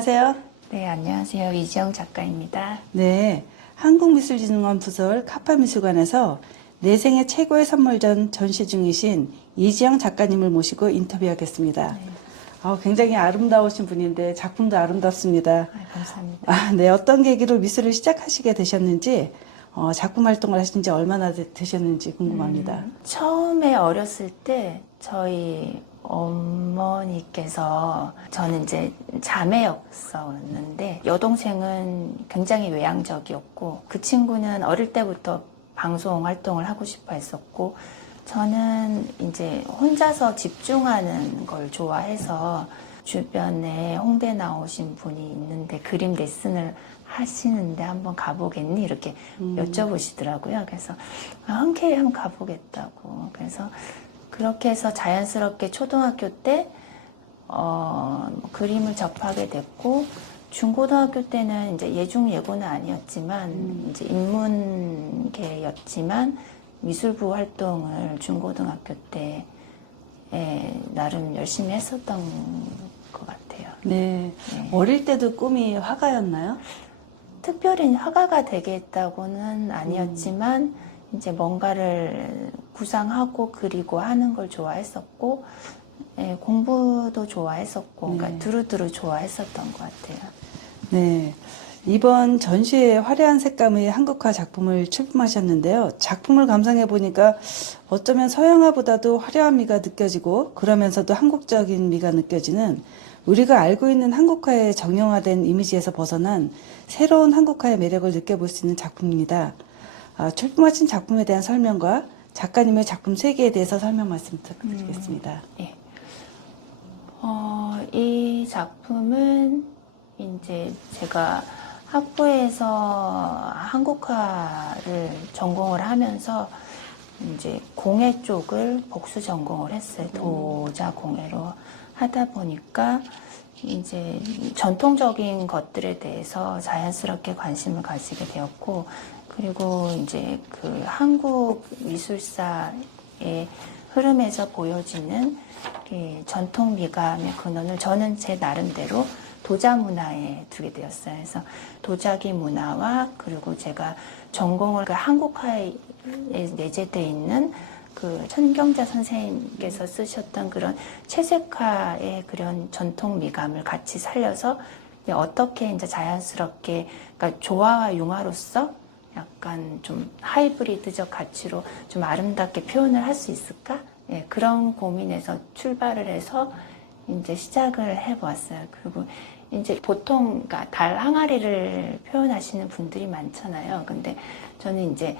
안녕하세요. 네, 안녕하세요. 이지영 작가입니다. 네, 한국미술진흥원 부설 카파미술관에서 내 생애 최고의 선물전 전시 중이신 이지영 작가님을 모시고 인터뷰하겠습니다. 네. 굉장히 아름다우신 분인데 작품도 아름답습니다. 감사합니다. 네, 어떤 계기로 미술을 시작하시게 되셨는지, 작품 활동을 하신 지 얼마나 되셨는지 궁금합니다. 처음에 어렸을 때 저희 어머니께서 저는 이제 자매였었는데 여동생은 굉장히 외향적이었고 그 친구는 어릴 때부터 방송 활동을 하고 싶어 했었고 저는 이제 혼자서 집중하는 걸 좋아해서 주변에 홍대 나오신 분이 있는데 그림 레슨을 하시는데 한번 가보겠니? 이렇게 여쭤보시더라고요. 그래서 흔쾌히 한번 가보겠다고. 그래서 그렇게 해서 자연스럽게 초등학교 때 그림을 접하게 됐고 중고등학교 때는 이제 예중 예고는 아니었지만 이제 인문계였지만 미술부 활동을 중고등학교 때 나름 열심히 했었던 것 같아요. 네, 네. 어릴 때도 꿈이 화가였나요? 특별히 화가가 되겠다고는 아니었지만 이제 뭔가를 구상하고 그리고 하는 걸 좋아했었고 공부도 좋아했었고 그러니까 두루두루 좋아했었던 것 같아요. 네. 이번 전시회 화려한 색감의 한국화 작품을 출품하셨는데요. 작품을 감상해 보니까 어쩌면 서양화보다도 화려한 미가 느껴지고 그러면서도 한국적인 미가 느껴지는 우리가 알고 있는 한국화의 정형화된 이미지에서 벗어난 새로운 한국화의 매력을 느껴볼 수 있는 작품입니다. 출품하신 작품에 대한 설명과 작가님의 작품 세계에 대해서 설명 말씀 부탁드리겠습니다. 예. 이 작품은 이제 제가 학부에서 한국화를 전공을 하면서 이제 공예 쪽을 복수 전공을 했어요. 도자 공예로 하다 보니까 이제 전통적인 것들에 대해서 자연스럽게 관심을 가지게 되었고 그리고 이제 그 한국 미술사의 흐름에서 보여지는 전통 미감의 근원을 저는 제 나름대로 도자 문화에 두게 되었어요. 그래서 도자기 문화와 그리고 제가 전공을 그 한국화에 내재되어 있는 그 천경자 선생님께서 쓰셨던 그런 채색화의 그런 전통 미감을 같이 살려서 어떻게 이제 자연스럽게 그러니까 조화와 융화로서 약간 좀 하이브리드적 가치로 좀 아름답게 표현을 할 수 있을까? 예, 그런 고민에서 출발을 해서 이제 시작을 해보았어요. 그리고 이제 보통 그러니까 달 항아리를 표현하시는 분들이 많잖아요. 근데 저는 이제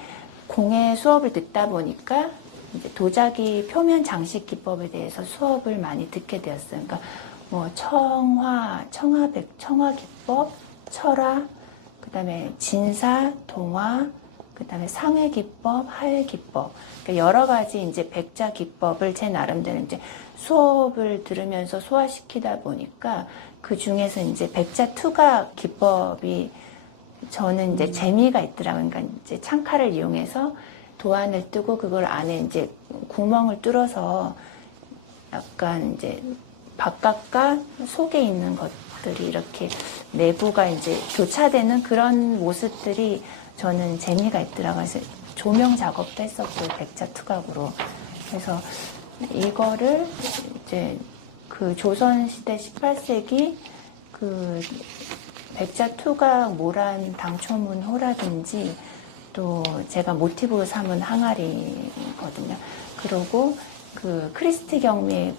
공예 수업을 듣다 보니까 이제 도자기 표면 장식 기법에 대해서 수업을 많이 듣게 되었어요. 그러니까 뭐 청화 기법, 철화, 그다음에 진사, 동화, 그다음에 상회 기법, 하회 기법, 그러니까 여러 가지 이제 백자 기법을 제 나름대로 이제 수업을 들으면서 소화시키다 보니까 그 중에서 이제 백자 투각 기법이 저는 이제 재미가 있더라고요. 그러니까 이제 창칼을 이용해서 도안을 뜨고 그걸 안에 이제 구멍을 뚫어서 약간 이제 바깥과 속에 있는 것들이 이렇게 내부가 이제 교차되는 그런 모습들이 저는 재미가 있더라고요. 그래서 조명 작업도 했었고 백자 투각으로. 그래서 이거를 이제 그 조선시대 18세기 그 백자 투각 모란 당초문호라든지 또 제가 모티브로 삼은 항아리거든요. 그리고 그 크리스티 경미의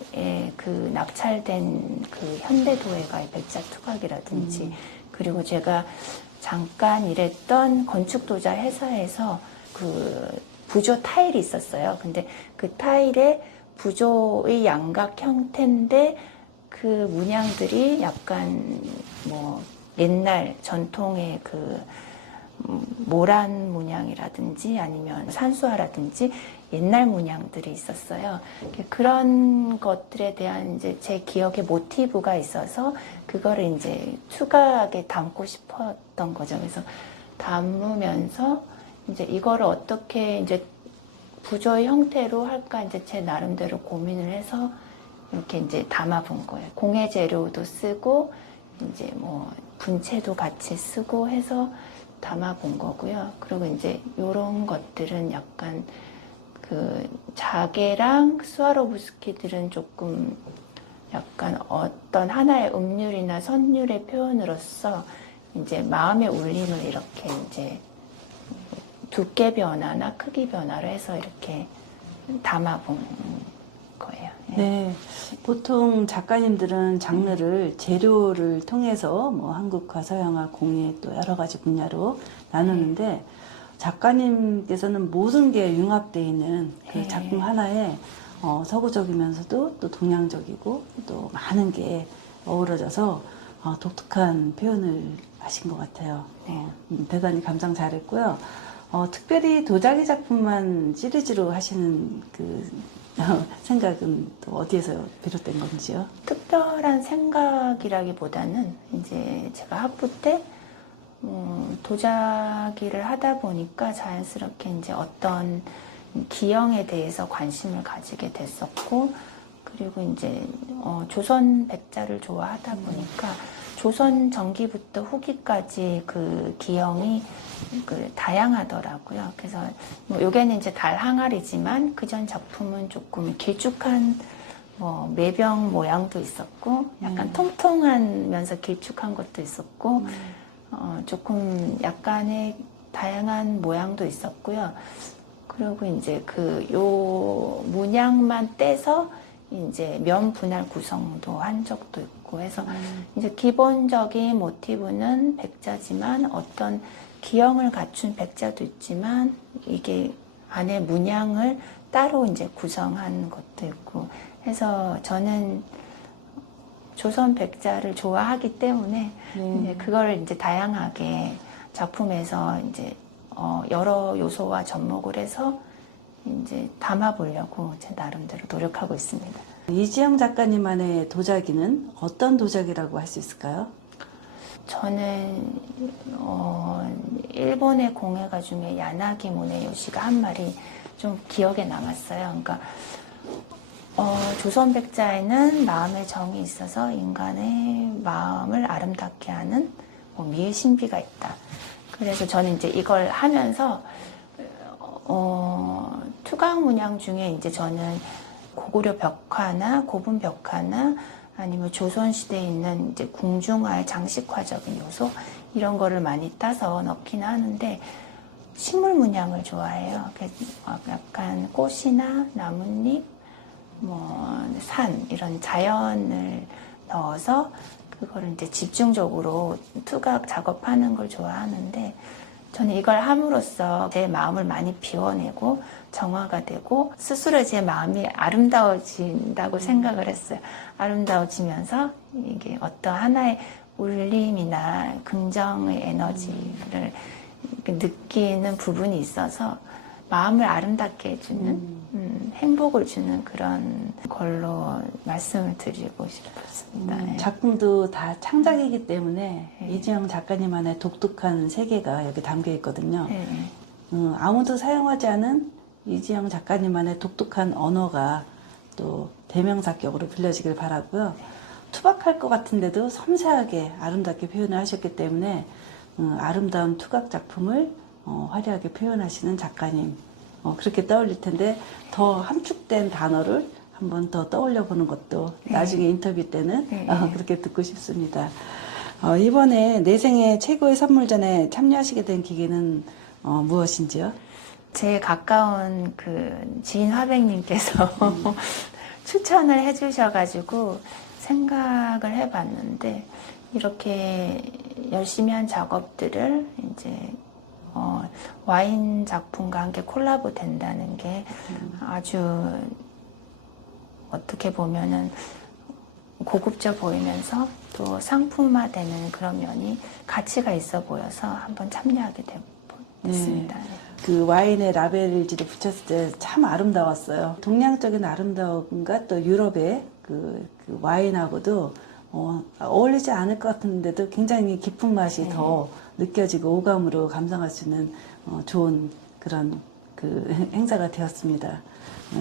그 낙찰된 그 현대도예가의 백자 투각이라든지 그리고 제가 잠깐 일했던 건축도자 회사에서 그 부조 타일이 있었어요. 근데 그 타일에 부조의 양각 형태인데 그 문양들이 약간 뭐 옛날 전통의 그 모란 문양이라든지 아니면 산수화라든지 옛날 문양들이 있었어요. 그런 것들에 대한 이제 제 기억에 모티브가 있어서 그거를 이제 투각에 담고 싶었던 거죠. 그래서 담으면서 이제 이거를 어떻게 이제 부조의 형태로 할까 이제 제 나름대로 고민을 해서 이렇게 이제 담아본 거예요. 공예 재료도 쓰고 이제 뭐 분체도 같이 쓰고 해서 담아본 거고요. 그리고 이제 이런 것들은 약간 그 자개랑 스와로브스키들은 조금 약간 어떤 하나의 음률이나 선율의 표현으로서 이제 마음의 울림을 이렇게 이제 두께 변화나 크기 변화로 해서 이렇게 담아본 거예요. 예. 네, 보통 작가님들은 장르를 재료를 통해서 뭐 한국화, 서양화, 공예 또 여러 가지 분야로 나누는데 작가님께서는 모든 게 융합되어 있는 그 네. 작품 하나에 서구적이면서도 또 동양적이고 또 많은 게 어우러져서 독특한 표현을 하신 것 같아요. 대단히 감상 잘했고요. 특별히 도자기 작품만 시리즈로 하시는 그 생각은 또 어디에서 비롯된 건지요? 특별한 생각이라기보다는 이제 제가 학부 때 도자기를 하다 보니까 자연스럽게 이제 어떤 기형에 대해서 관심을 가지게 됐었고, 그리고 이제 조선 백자를 좋아하다 보니까 조선 전기부터 후기까지 그 기형이 그 다양하더라고요. 그래서 뭐 요게는 이제 달 항아리지만 그전 작품은 조금 길쭉한 뭐 매병 모양도 있었고, 약간 통통하면서 길쭉한 것도 있었고, 조금 약간의 다양한 모양도 있었고요. 그리고 이제 그 요 문양만 떼서 이제 면 분할 구성도 한 적도 있고 해서 이제 기본적인 모티브는 백자지만 어떤 기형을 갖춘 백자도 있지만 이게 안에 문양을 따로 이제 구성한 것도 있고 해서 저는 조선 백자를 좋아하기 때문에 이제 그걸 이제 다양하게 작품에서 이제 여러 요소와 접목을 해서 이제 담아보려고 제 나름대로 노력하고 있습니다. 이지영 작가님만의 도자기는 어떤 도자기라고 할 수 있을까요? 저는 일본의 공예가 중에 야나기 모네요시가 한 말이 좀 기억에 남았어요. 그러니까 조선 백자에는 마음의 정이 있어서 인간의 마음을 아름답게 하는 뭐 미의 신비가 있다. 그래서 저는 이제 이걸 하면서 투각 문양 중에 이제 저는 고구려 벽화나 고분 벽화나 아니면 조선 시대에 있는 이제 궁중화의 장식화적인 요소 이런 거를 많이 따서 넣기는 하는데 식물 문양을 좋아해요. 약간 꽃이나 나뭇잎, 뭐 산 이런 자연을 넣어서 그거를 이제 집중적으로 투각 작업하는 걸 좋아하는데 저는 이걸 함으로써 제 마음을 많이 비워내고 정화가 되고 스스로 제 마음이 아름다워진다고 생각을 했어요. 아름다워지면서 이게 어떤 하나의 울림이나 긍정의 에너지를 느끼는 부분이 있어서 마음을 아름답게 해주는 행복을 주는 그런 걸로 말씀을 드리고 싶습니다. 네. 작품도 다 창작이기 때문에 네. 이지영 작가님만의 독특한 세계가 여기 담겨 있거든요. 네. 아무도 사용하지 않은 이지영 작가님만의 독특한 언어가 또 대명사격으로 불려지길 바라고요. 투박할 것 같은데도 섬세하게 아름답게 표현을 하셨기 때문에 아름다운 투각 작품을 화려하게 표현하시는 작가님 그렇게 떠올릴 텐데 더 함축된 단어를 한번 더 떠올려 보는 것도 나중에 인터뷰 때는 그렇게 듣고 싶습니다. 이번에 내 생애 최고의 선물전에 참여하시게 된 계기는 무엇인지요? 제일 가까운 그 지인 화백님께서 추천을 해주셔가지고 생각을 해봤는데 이렇게 열심히 한 작업들을 이제 와인 작품과 함께 콜라보 된다는 게 아주 어떻게 보면은 고급져 보이면서 또 상품화되는 그런 면이 가치가 있어 보여서 한번 참여하게 됐습니다. 네. 그 와인에 라벨지를 붙였을 때 참 아름다웠어요. 동양적인 아름다움과 또 유럽의 그 와인하고도 어울리지 않을 것 같은데도 굉장히 깊은 맛이 더 느껴지고 오감으로 감상할 수 있는 좋은 그런 그 행사가 되었습니다.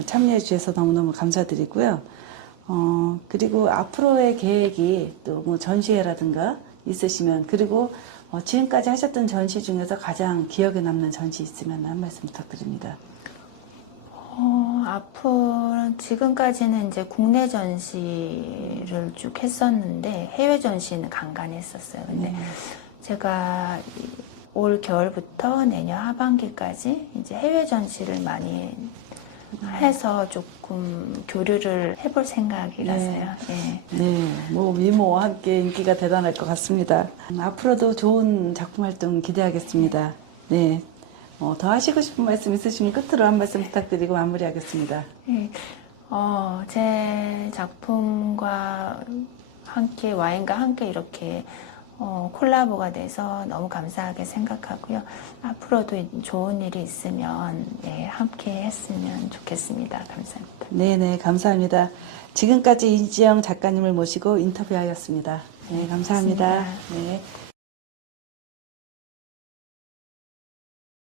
참여해 주셔서 너무너무 감사드리고요. 그리고 앞으로의 계획이 또 뭐 전시회라든가 있으시면, 그리고 지금까지 하셨던 전시 중에서 가장 기억에 남는 전시 있으면 한 말씀 부탁드립니다. 앞으로 지금까지는 이제 국내 전시를 쭉 했었는데 해외 전시는 간간히 했었어요. 근데 제가 올 겨울부터 내년 하반기까지 이제 해외 전시를 많이 해서 조금 교류를 해볼 생각이라서요. 예. 네, 뭐 미모와 함께 인기가 대단할 것 같습니다. 앞으로도 좋은 작품 활동 기대하겠습니다. 네, 더 하시고 싶은 말씀 있으시면 끝으로 한 말씀 부탁드리고 마무리하겠습니다. 예. 제 작품과 함께 와인과 함께 이렇게 콜라보가 돼서 너무 감사하게 생각하고요. 앞으로도 좋은 일이 있으면 함께 했으면 좋겠습니다. 감사합니다. 네네, 감사합니다. 지금까지 이지영 작가님을 모시고 인터뷰하였습니다. 네, 감사합니다. 고맙습니다. 네.